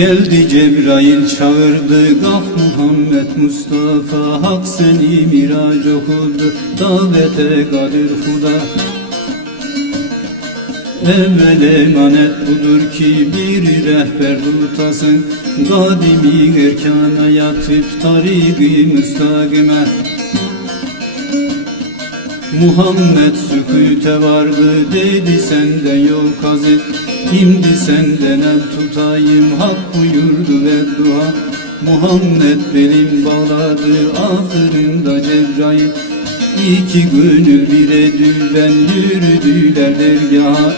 Geldi Cebrail çağırdı, kalk Muhammed Mustafa, hak seni miraç okudu, davete kadir huda. Evvel emanet budur ki bir rehber tutasın, kadimi erkana yatıp tariki müstakime. Muhammed sükûte vardı, dedi senden yol kazıp, şimdi senden el tutayım, hak buyurdu ve dua. Muhammed belim bağladı, ahırında Cebrail, İki gönül bir edülen yürüdüler dergaha.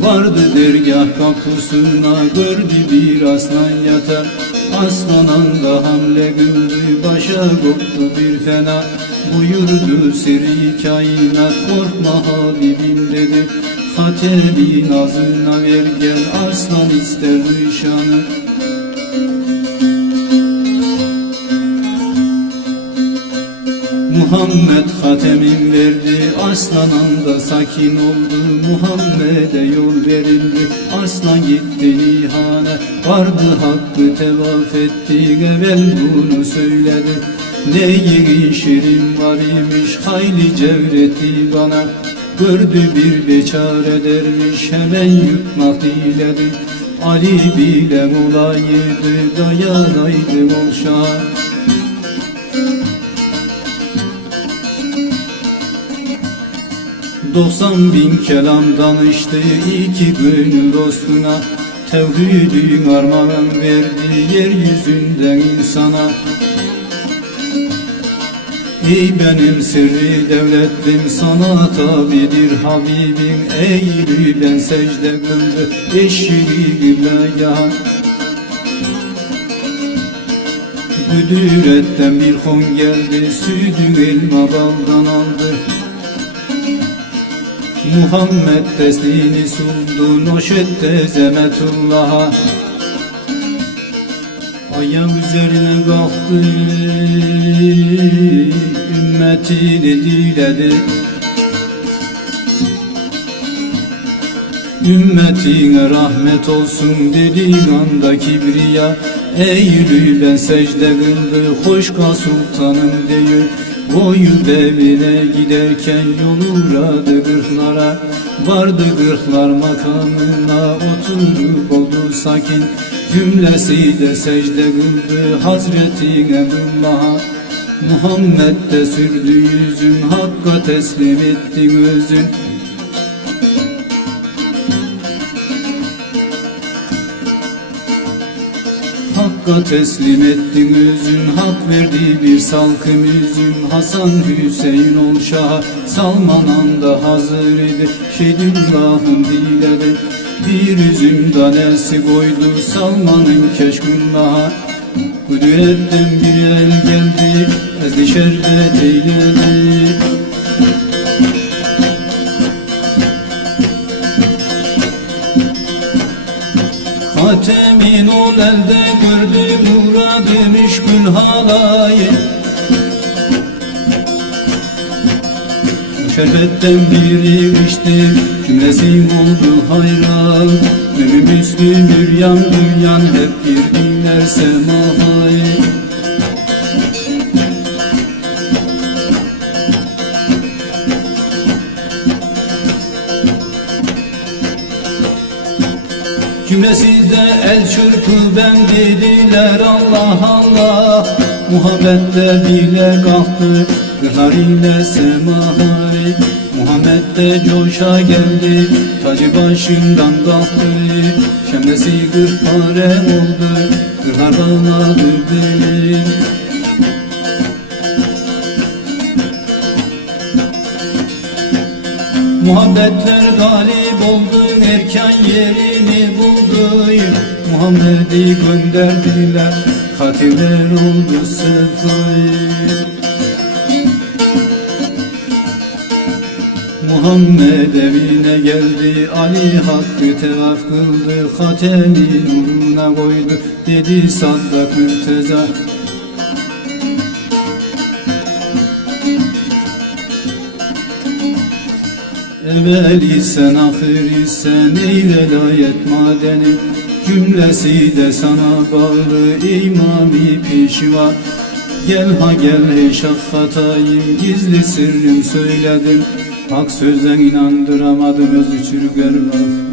Vardı dergah kapısına, gördü bir aslan yatar. Aslan anda hamle kıldı, başa koptu bir fena. Buyurdu sirri kainat, korkma Habibim dedi. Hatebi nazına ver gel, aslan ister nişanı. Muhammed hatemin verdi, aslan anda sakin oldu. Muhammed'e yol verildi, aslan gitti nihane. Vardı hakkı tevaf etti, evvel bunu söyledi. Ne yeri şirin var imiş, hayli cevretti bana. Gördü bir beçare derviş, hemen yutmak diledi. Ali bile olaydı, dayanaydı ol şah. Doksan bin kelam danıştı iki gönül dostuna. Tevhidin armağan verdi yeryüzünden insana. Ey benim sirri devletlim, sana tabidir Habibim. Eğililen secde kıldı eşiği kıblegâh. Güdüretten bir hon geldi, sütü elma baldan aldı. Muhammed teslini sundu, noşette zemetullah'a. Ayak üzerine kalktı, ümmetini diledi. Ümmetine rahmet olsun dediğin anda kibriya. Eğilüyle secde kıldı, hoşka sultanım diyor. Boyu devine giderken yol uğradı gırklara. Vardı gırklar makamına, oturup oldu sakin. Cümlesi de secde kıldı Hazreti Emrullah'a. Muhammed de sürdü yüzün, Hakk'a teslim etti gözün. Hakk'a teslim ettin özün, hak verdi bir salkım üzüm. Hasan Hüseyin ol şah, Salman anda hazır idi. Şehdullah'ın diledi, bir üzüm tanesi koydu Salman'ın keşkullah'a. Kudretten bir el geldi, ezdi şerbet eyledi. Hatemin ol elde gördü muradı müşkül halayı. Şerbetten biri içti, cümlesi oldu hayran. Mümin Müslüm büryan dünyan, hep girdiler semahayı. Cümlesi de el çırpı ben dediler Allah Allah. Muhabbette bile kalktı kınar ile semahari. Muhammed de coşa geldi, tacı başından kalktı. Şemdesi kırpare oldu, kınar bağladı beni. Muhabbetler galip oldu, erken yerini buldu. Muhammed'i gönderdiler, hatimler oldu sefayı. Muhammed evine geldi, Ali hakkı tevaf kıldı. Hatemi nuruna koydu, dedi Saddak Mürteza. Evveli sen ahiri sen ey velayet madenim, cümlesi de sana bağlı imami pişva. Gel ha gel ey şahhatayım, gizli sırrım söyledim, hak sözden inandıramadım özü çürük ervah.